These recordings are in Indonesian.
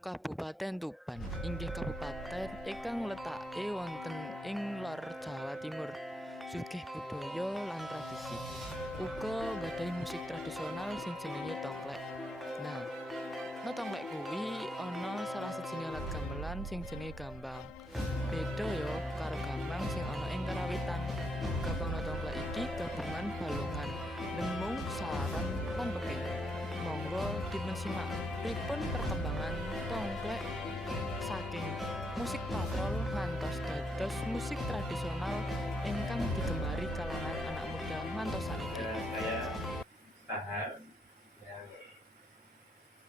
Kabupaten Tuban inggih kabupaten ingkang letake wonten ing lor Jawa Timur, sugih budaya lan tradisi. Uga gadhahi musik tradisional sing jenenge tongklek. Nah, tongklek kuwi ana salah sijiné alat gamelan sing jenenge gambang. Beda ya karo gambang sing ana ing karawitan. Gambang tongklek iki gabungan balungan, dengung, saran, lan pekik. Monggo dipun simak pripun perkembangan tongklek saking musik patrol ngantos dados musik tradisional ingkang digemari kalangan anak muda ngantos saiki. Saya Tahar yang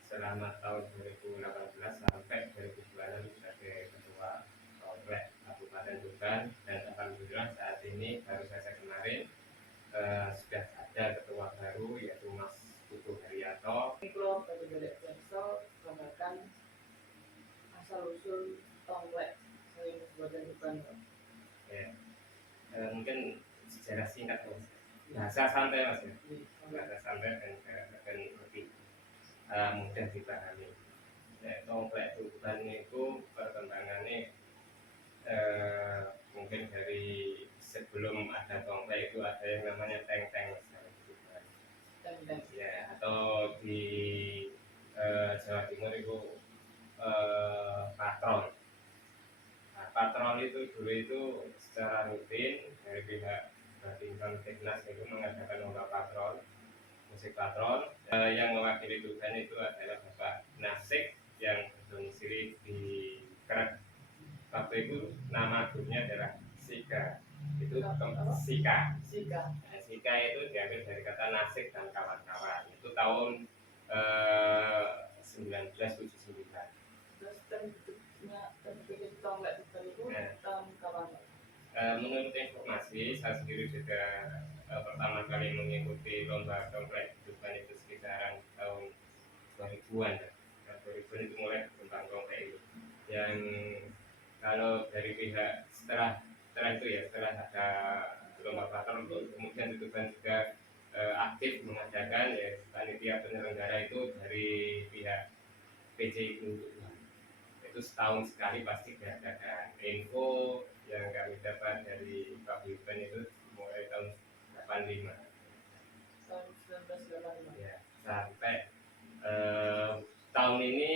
selama tahun 2018 sampai 2026 sebagai Ketua Komplek Kabupaten Tuban, dan alhamdulillah saat ini baru saja kemarin sudah ada ketua baru yaitu Mas Putu Haryanto. Kalau balik Jaksel gambarkan asal usul tongklek saya Kabupaten Tuban. Ya, mungkin sejarah singkat Mas. Bahasa santai Mas ya. Bahasa santai dan lebih mudah dipahami. Tongklek Tuban itu perkembangannya mungkin dari sebelum ada tongklek itu ada yang namanya teng-teng ya, atau di Jawa Timur itu patron. Nah, patron itu dulu itu secara rutin dari pihak Batinkan Teknas itu mengadakan lomba patron, musik patron. Yang mewakili Tuban itu adalah Bapak Nasik yang berdomisili di Krek. Waktu itu nama grupnya adalah Sika. Itu Sika. Nah, Sika itu diambil dari kata Nasik dan kawan-kawan. Itu tahun 1979. Terus terbentuknya tongklek Tuban itu tahun kapan? Menurut informasi, saya sendiri juga pertama kali mengikuti lomba tongklek Tuban itu sekitaran tahun 2000-an. 2000-an itu mulai berkembang tongklek itu. Yang kalau dari pihak setelah itu ya, setelah ada lomba patron, kemudian Tuban juga aktif mengadakan ya panitia penyelenggara itu dari pihak PCI itu setahun sekali pasti diadakan. Info yang kami dapat dari Pak Bipen itu mulai tahun 85 Tahun 1985 ya, sampai tahun ini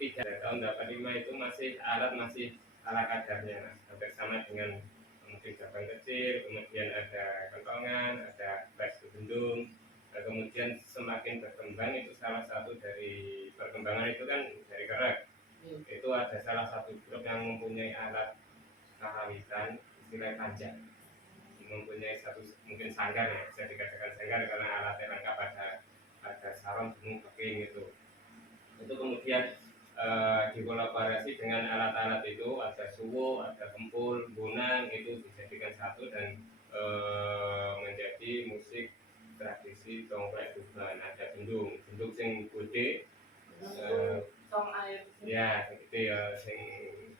tidak. Tahun 85 itu masih ala kadarnya, hampir sama dengan mungkin gabang kecil, kemudian ada kentongan, ada bass bendung. Kemudian semakin berkembang, itu salah satu dari perkembangan itu kan dari Kerek. Itu ada salah satu grup yang mempunyai alat karawitan istilah panjang, mempunyai satu mungkin sanggar ya, bisa dikatakan sanggar karena alatnya lengkap, ada sarung, dengung, peking itu kemudian dikolaborasi dengan alat-alat itu, ada suwo, ada kempul, bonang, itu dijadikan satu dan menjadi musik tradisi tongklek Tuban. Ada bendung sing gede, tong air ya gitu ya, sing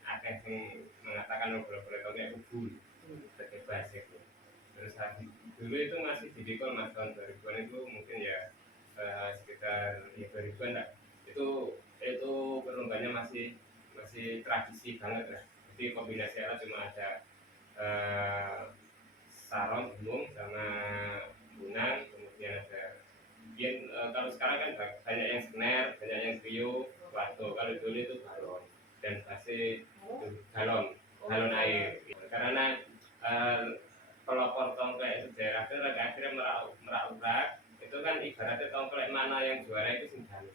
akeh sing mengatakan boleh tongklek ubul sebagai bahasa itu. Terus dulu itu masih di Dikol Mas, tahun 2000-an itu mungkin ya sekitar ya 2000-an lah. Itu perlombanya masih tradisi banget lah. Jadi kombinasi alat cuma ada sarong, dengung, sama bunang, kemudian ada kalau sekarang kan banyak yang snare, banyak yang trio, wato. Kalau dulu itu balon dan base galon air. Karena pelopor tongklek itu daerah itu akhirnya merak itu kan ibaratnya tongklek mana yang juara itu singgali.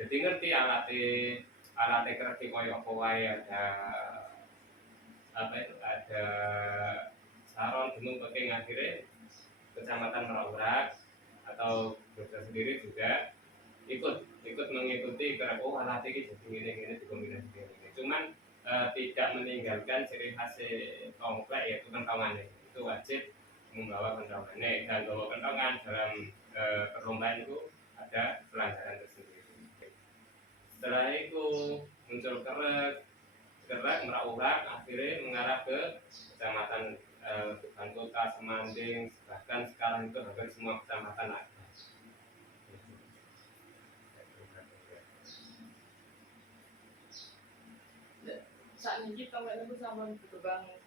Jadi ngerti alatnya kerti koyo apa wae, ada ada saron, gunung, peking. Akhirnya kecamatan Merawurak atau Jogja sendiri juga ikut mengikuti kerap, oh alat ini jadi gini dikombinasikan ini. Cuman tidak meninggalkan ciri khas tongklek, yaitu kentongannya. Itu wajib membawa kentongannya, dan bawa kentongan dalam perlombaan itu ada pelajaran tersendiri. Setelah itu muncul kerek Merawurak, akhirnya mengarah ke kecamatan Tuban Kota, Semanding, bahkan sekarang itu hampir semua kecamatan ada. saat ini tonglet itu sama berkembang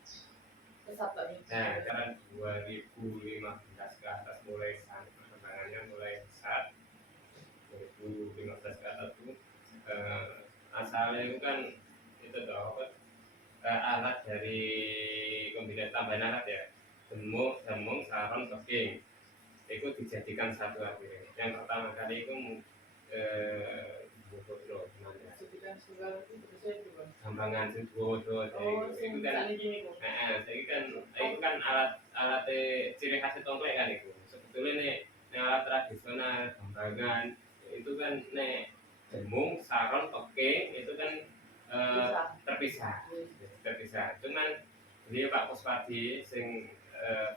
pesat lagi. Nah, sekarang 2015 ke atas mulai perkembangannya mulai pesat. 2015 ke atas itu asalnya itu kan itu toh alat dari kombinasi tambahan alat ya, demung, saron, toking itu dijadikan satu akhirnya. Yang pertama kali itu bodoh namanya. Jadikan tunggal itu berbeda dua. Gampangan sing bodoh Oh, itu kan. saat ini kok. Itu kan alat ciri khas tongklek kan itu. Sebetulnya nih alat tradisional gampangan itu kan nih demung, saron, toking itu kan terpisah. Cuman beliau Pak Puspadi sing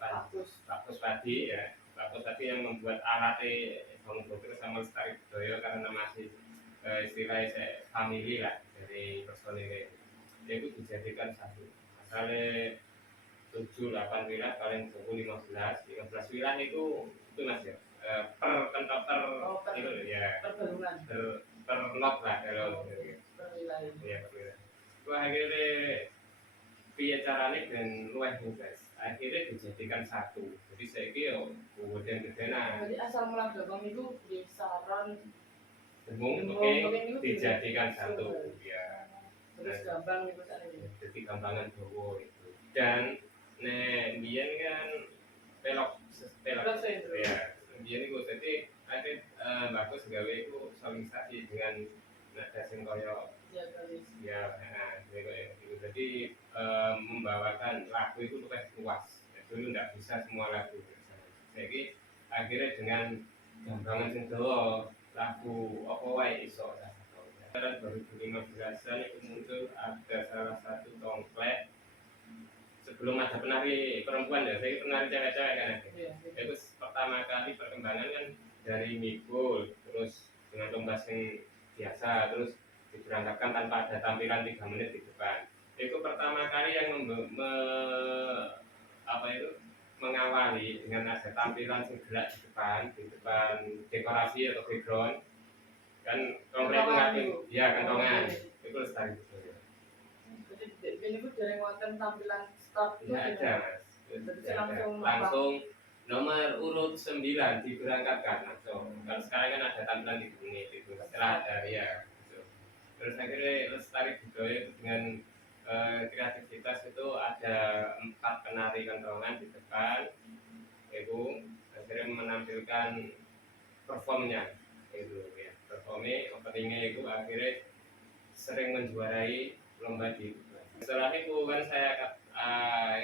Pak Puspadi ya, Pak Puspadi yang membuat alat Bang Bokir sama Lestari Budaya karena masih istilahnya family lah dari personil itu dijadikan satu. Asalnya 7-8 wilayah paling 15 wilayah itu mas ya per itu ya Pergabungan. per lot lah kalau Per wilayah. ya per wilayah. Itu akhirnya piye carane ben luwih guys. Akhirnya dijadikan satu. Jadi saya kira kemudian gedena. Jadi asal mula gabung itu di saran Demung itu dijadikan satu ya. terus gampang itu saat ini. Jadi gampangan Jawa itu. Dan biyen kan pelok ya. Biyen iku dadi bagus gawe iku sosialisasi dengan nada sing kaya ya itu. Jadi membawakan lagu itu lebih luas. Dulu enggak bisa semua lagu. Jadi akhirnya dengan gampangan sing dawa lagu apa wae iso. Tahun 2015-an itu muncul ada salah satu tongklek sebelum ada penari perempuan ya, saya penari cewek-cewek kan. Itu pertama kali perkembangan kan dari mikul, terus dengan lomba sing biasa, terus diberangkatkan tanpa ada tampilan 3 menit di depan. Itu pertama kali yang mengawali dengan ada tampilan sing gerak di depan dekorasi atau background. Kan komplek ngatin ya kantongan itu Lestari Budaya. Jadi ini pun dari wonten tampilan start itu Ya ada mas, langsung nomor urut 9 diberangkatkan langsung. Kalau sekarang kan ada tampilan di menit itu setelah ada ya gitu. Terus akhirnya Lestari Budaya itu dengan kreativitas itu ada 4 penari kantongan di depan itu akhirnya menampilkan performnya itu ya. Performnya openingnya itu akhirnya sering menjuarai lomba di setelah itu kan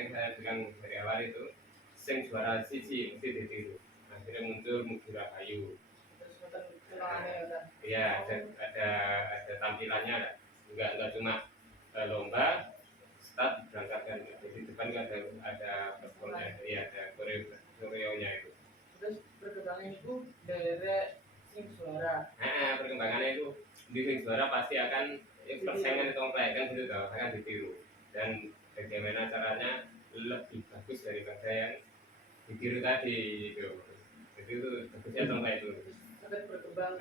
yang saya bilang dari awal itu sing juara siji mesti ditiru. Akhirnya muncul Mugira Kayu. Iya ada tampilannya enggak cuma lomba start berangkatkan jadi depan kan ada performnya ya ada koreonya itu. Terus perkembangan itu dari sing suara. Perkembangannya itu di sing suara pasti akan persaingan itu kan gitu toh akan ditiru dan bagaimana caranya lebih bagus daripada yang ditiru tadi gitu. Jadi itu bagusnya tongklek itu. Terus berkembang.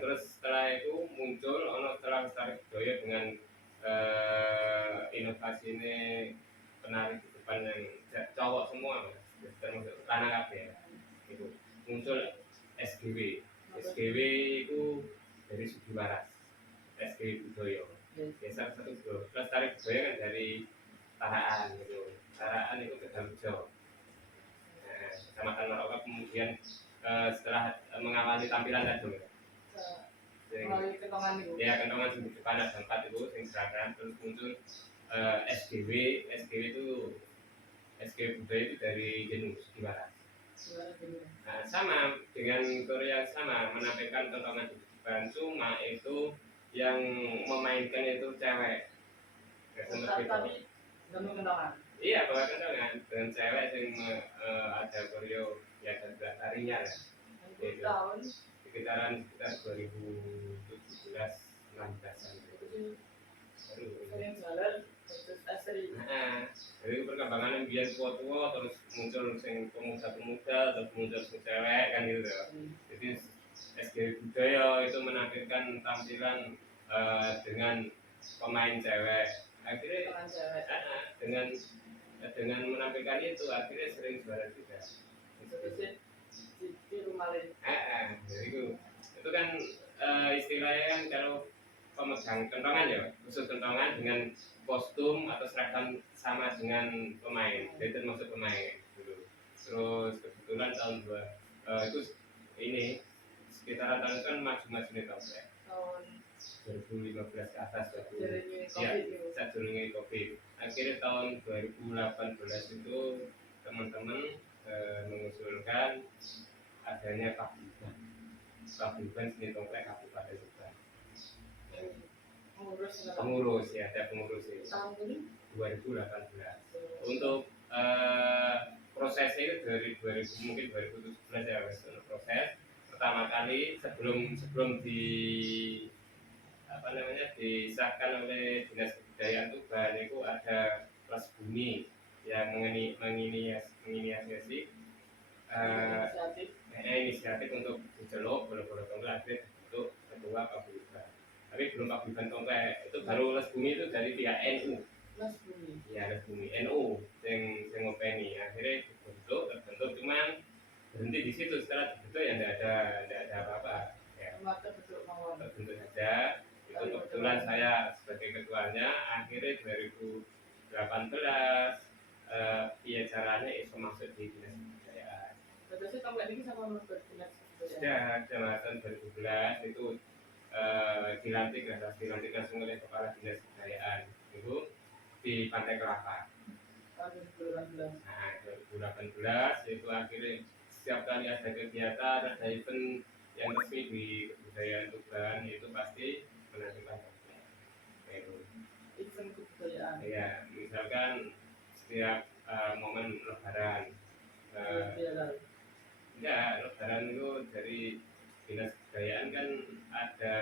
Terus setelah itu muncul setelah Lestari Budaya dengan inovasi ini penari di depan yang cowok semua termasuk lanang kabeh itu muncul SGW itu dari Sudi Waras SGW Budaya salah satu Lestari Budaya kan dari Taraan gitu. Taraan itu Tegalrejo Kecamatan Maroka kemudian setelah mengawali tampilan tadi melalui kentongan itu. Ya kentongan di depan ada 4 itu yang gerakan terus muncul SGW itu SGW Budaya itu dari Genus di Barat. Nah, sama dengan Korea sama menampilkan kentongan di depan cuma itu yang memainkan itu cewek. Tapi dalam kentongan. Iya bawa kentongan dengan cewek yang ada koreo ya ada tarinya lah. Itu tahun sekitar 2017-16an sering jalan terus asri. Jadi perkembangan yang biar tua terus muncul sing pemuda terus muncul sing cewek kan gitu. Jadi SGW Budaya itu menampilkan tampilan dengan pemain cewek akhirnya Tangan cewek. dengan menampilkan itu akhirnya sering juara juga. Terus di rumah lain. Jadi itu kan istilahnya kan kalau pemegang kentongan ya khusus kentongan dengan kostum atau seragam sama dengan pemain, jadi termasuk pemain dulu. Terus kebetulan tahun itu ini sekitar tahun kan maju-maju nih tahun ya. Tahun 2015 ke atas Jeremy ya, COVID itu. sebelumnya COVID. Akhirnya tahun 2018 itu teman-teman mengusulkan adanya Paguyuban seni tongklek Kabupaten Subang. Pengurus ya, ada pengurus ini. Tahun ini 2018. Untuk prosesnya itu dari 2000 mungkin 2017 ya wes proses pertama kali sebelum di apa namanya disahkan oleh Dinas Kebudayaan Tuban itu ada kelas bumi yang menginisiasi inisiatif untuk diceluk bola-bola tongklek akhirnya untuk ketua Paguyuban. Tapi belum Paguyuban tongklek, itu baru les bumi itu dari pihak NU. Les bumi. Ya les bumi NU yang ngopeni akhirnya terbentuk cuman berhenti di situ. Setelah dibentuk ya tidak ada apa-apa. Ya. Terbentuk saja. Itu kebetulan saya sebagai ketuanya akhirnya 2018 iya caranya itu masuk di Dinas Kebudayaan. Terus tongklek ini sama menurut Dinas Kebudayaan. Sudah jabatan 2011 itu dilantik langsung oleh Kepala Dinas Kebudayaan itu di Pantai Kelapa. Tahun 2018. Nah 2018 itu akhirnya setiap kali ada kegiatan, ada event yang resmi di kebudayaan Tuban itu pasti menampilkan tongklek. Event kebudayaan. Ya misalkan setiap momen Lebaran. Ya, lebaran itu dari Dinas Kebudayaan kan ada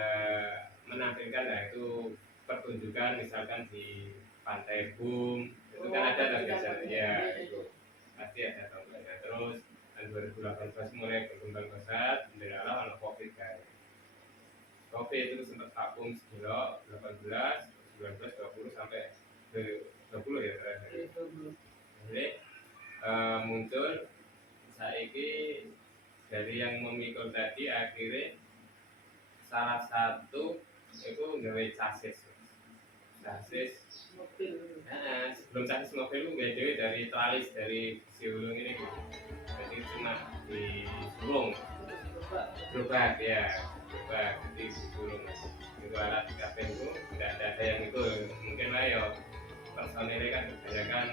menampilkan lah itu pertunjukan misalkan di Pantai Bum itu kan ada lah biasanya ya itu pasti ada tongkleknya. Terus tahun 2018 mulai berkembang pesat bendera alam COVID kan. COVID itu sempat vakum sekilo 18, 19, 20 sampai 20 ya terakhir. Jadi muncul saiki dari yang memikul tadi akhirnya salah satu itu gawe chassis mobil. Sebelum chassis mobil itu gawe dewe dari tralis dari si ulung ini gitu. Jadi cuma digulung gerobak ya gerobak jadi digulung itu alat kabin itu tidak ada yang itu mungkin lah ya personilnya kan kebanyakan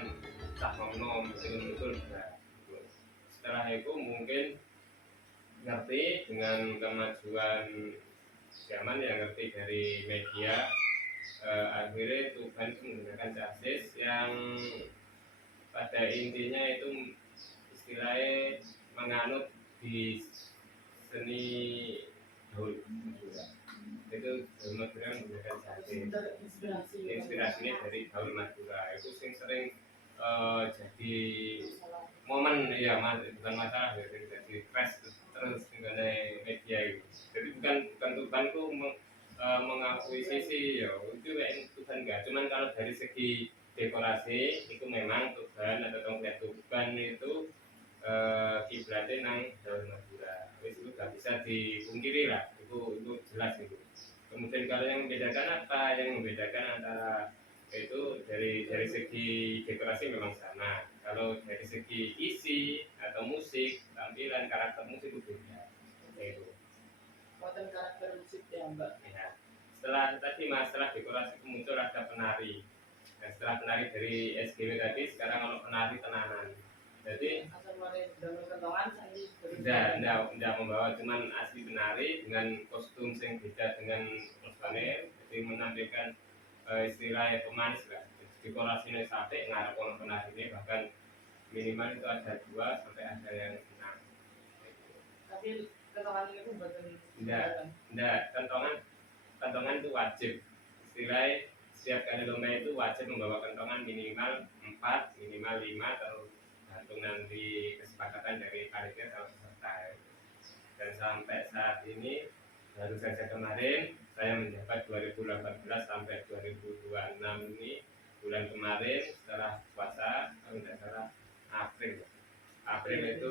cah nom itu juga. Setelah itu mungkin ngerti dengan kemajuan zaman yang ngerti dari media akhirnya Tuban itu menggunakan chassis yang pada intinya itu istilahnya menganut di seni daun Madura. Itu daun Madura menggunakan chassis inspirasinya dari daun Madura itu sering jadi momen ya bukan masalah ya jadi crash terus mengenai media itu. Jadi bukan Tuban itu mengakuisisi ya itu Tuban enggak. Cuman kalau dari segi dekorasi itu memang Tuban atau tongklek Tuban itu kiblatnya nang daun Madura. Itu nggak bisa dipungkiri lah. Itu jelas itu. Kemudian kalau yang membedakan apa? Yang membedakan antara itu dari segi dekorasi memang sama. Kalau dari segi isi atau musik, tampilan karakter musik itu beda. Itu. Buatan karakter musik ya Mbak. Ya. Setelah dekorasi muncul ada penari. Nah, setelah penari dari SGW tadi, sekarang kalau penari tenanan. Jadi asal mulai dalam kentongan tidak membawa cuman asli penari dengan kostum yang beda dengan personel, jadi menampilkan istilahnya pemanis lah. Dekorasinya sate ngarep orang penari ini bahkan minimal itu ada 2 sampai ada yang 6. Tapi kentongan ini pun buatan tidak kentongan itu wajib. Istilahnya setiap kali lomba itu wajib membawa kentongan minimal 4, minimal 5 atau gantung nanti kesepakatan dari panitia sama peserta. Dan sampai saat ini baru saja kemarin saya menjabat 2018 sampai 2026 ini bulan kemarin setelah puasa, kalau tidak salah April itu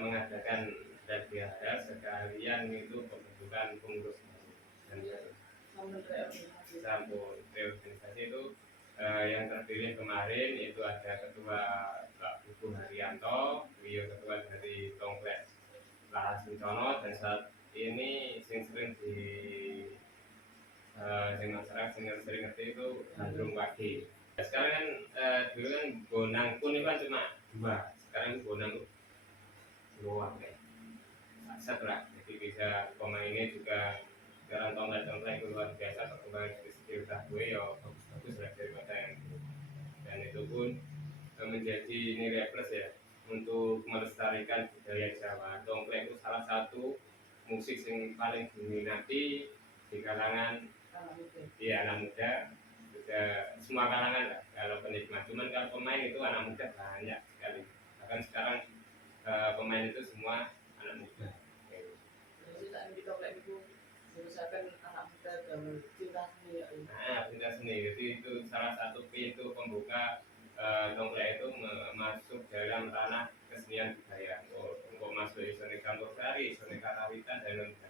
mengadakan hadiah sekalian itu pembentukan pengurus baru. Dan sampun reorganisasi itu yang terpilih kemarin itu ada ketua Pak Buku Haryanto, beliau ketua dari Tongklek Lahas Sencono, dan saat ini sing sering di sing masyarakat sering ngerti itu Gandrung Wage. Sekarang kan dulu kan Bonangku ini kan cuma 2, sekarang Bonang luar ya, lah. Jadi bisa pemainnya juga sekarang tongklek itu luar biasa, perkembangan dari segi gue ya bagus lah daripada yang dulu. Dan itu pun menjadi nilai plus ya untuk melestarikan budaya Jawa. Tongklek itu salah satu musik yang paling diminati di kalangan anak muda, juga semua kalangan lah kalau penikmat. Cuman kalau pemain itu anak muda banyak sekali, bahkan sekarang pemain itu semua anak muda. Jadi tak di topik itu berusahakan anak muda dan cinta seni. Cinta seni, jadi itu salah satu pintu pembuka tongklek itu masuk dalam ranah kesenian budaya. Untuk masuk seni campur sari, seni karawitan dan lain-lain.